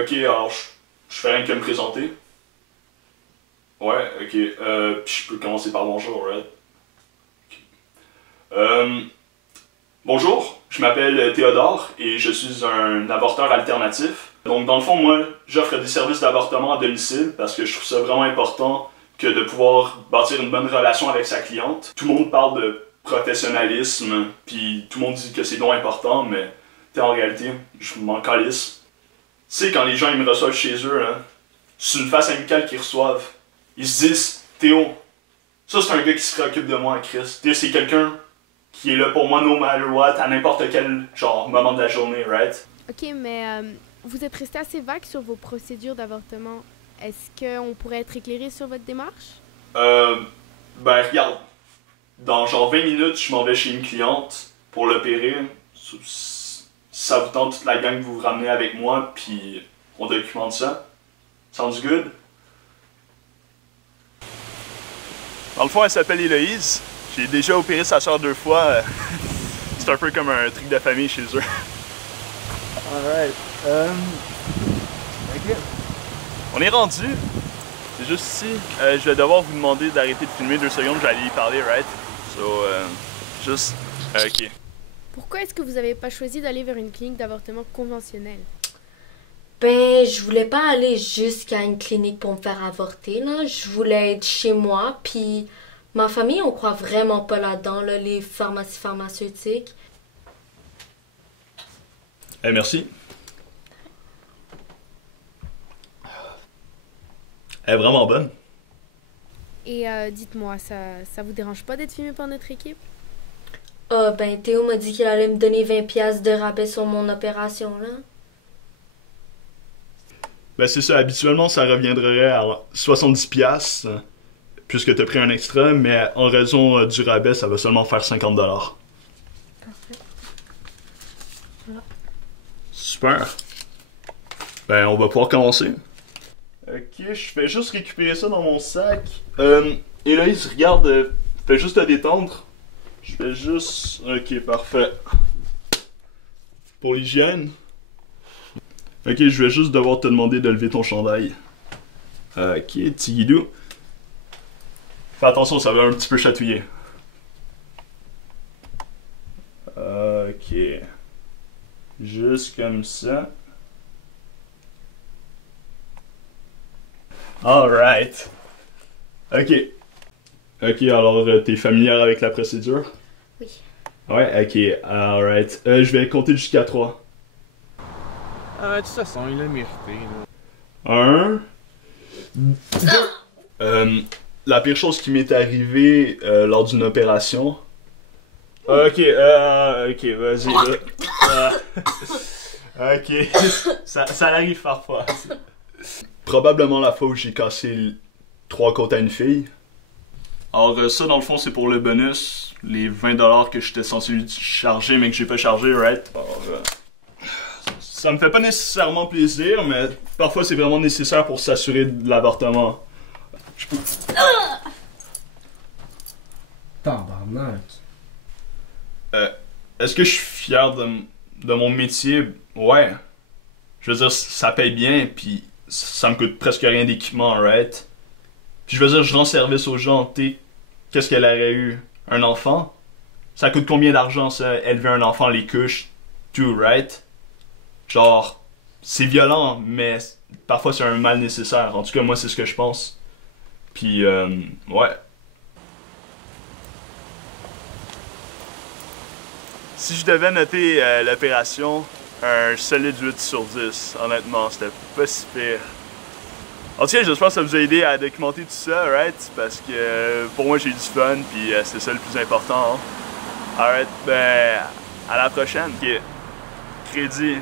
Ok, alors je fais rien que me présenter. Ouais, ok. Puis je peux commencer par bonjour, right? Ok. Bonjour, je m'appelle Théodore et je suis un avorteur alternatif. Donc dans le fond, moi, j'offre des services d'avortement à domicile parce que je trouve ça vraiment important que de pouvoir bâtir une bonne relation avec sa cliente. Tout le monde parle de professionnalisme, puis tout le monde dit que c'est donc important, mais en réalité, je m'en calisse. Tu sais, quand les gens ils me reçoivent chez eux, hein, c'est une face amicale qu'ils reçoivent. Ils se disent, Théo, ça c'est un gars qui se préoccupe de moi, Chris. Théo, c'est quelqu'un qui est là pour moi no matter what, à n'importe quel genre moment de la journée, right? Ok, mais vous êtes resté assez vague sur vos procédures d'avortement. Est-ce qu'on pourrait être éclairé sur votre démarche? Ben regarde, dans genre 20 minutes, je m'en vais chez une cliente pour l'opérer. Ça vous tente toute la gang que vous vous ramenez avec moi, puis on documente ça. Sounds good? Dans le fond, elle s'appelle Héloïse. J'ai déjà opéré sa soeur 2 fois. C'est un peu comme un truc de famille chez eux. Alright. Ok. On est rendu. C'est juste ici. Je vais devoir vous demander d'arrêter de filmer 2 secondes. Je vais aller y parler, right? So, juste... ok. Pourquoi est-ce que vous n'avez pas choisi d'aller vers une clinique d'avortement conventionnelle? Ben, je voulais pas aller jusqu'à une clinique pour me faire avorter, là. Je voulais être chez moi, puis ma famille, on croit vraiment pas là-dedans, là, les pharmacies pharmaceutiques. Merci. Elle est vraiment bonne. Et dites-moi, ça vous dérange pas d'être filmé par notre équipe? Ah, ben, Théo m'a dit qu'il allait me donner 20$ de rabais sur mon opération, là. Ben c'est ça, habituellement ça reviendrait à 70$, puisque t'as pris un extra, mais en raison du rabais, ça va seulement faire 50$. Parfait. Voilà. Super. Ben on va pouvoir commencer. Ok, je vais juste récupérer ça dans mon sac. Héloïse, regarde, fais juste te détendre. Je vais juste... Ok, parfait. Pour l'hygiène. Ok, je vais juste devoir te demander de lever ton chandail. Ok, Tigidou. Fais attention, ça va un petit peu chatouiller. Ok. Juste comme ça. Alright. Ok. Ok, alors t'es familière avec la procédure? Oui. Ouais, ok, alright. Je vais compter jusqu'à 3. De toute façon, il a mérité, là. 1. La pire chose qui m'est arrivée lors d'une opération. Ok, ok, vas-y. Ok, ça arrive parfois. Probablement la fois où j'ai cassé 3 côtes à une fille. Alors ça, dans le fond, c'est pour le bonus. Les 20$ que j'étais censé charger, mais que j'ai pas chargé, right? Alors, ça me fait pas nécessairement plaisir, mais parfois c'est vraiment nécessaire pour s'assurer de l'avortement. Je peux... Tabarnak. Est-ce que je suis fier de mon métier? Ouais. Je veux dire, ça paye bien, puis ça me coûte presque rien d'équipement, right? Puis je veux dire, je rends service aux gens, qu'est-ce qu'elle aurait eu? Un enfant? Ça coûte combien d'argent, ça, élever un enfant, les couches, tout, right? Genre, c'est violent, mais parfois c'est un mal nécessaire. En tout cas, moi, c'est ce que je pense. Puis, ouais. Si je devais noter l'opération, un solide 8 sur 10. Honnêtement, c'était pas si pire. En tout cas, j'espère que ça vous a aidé à documenter tout ça, right? Parce que pour moi, j'ai du fun, puis c'est ça le plus important. Hein? Alright, ben, à la prochaine. Ok. Crédit.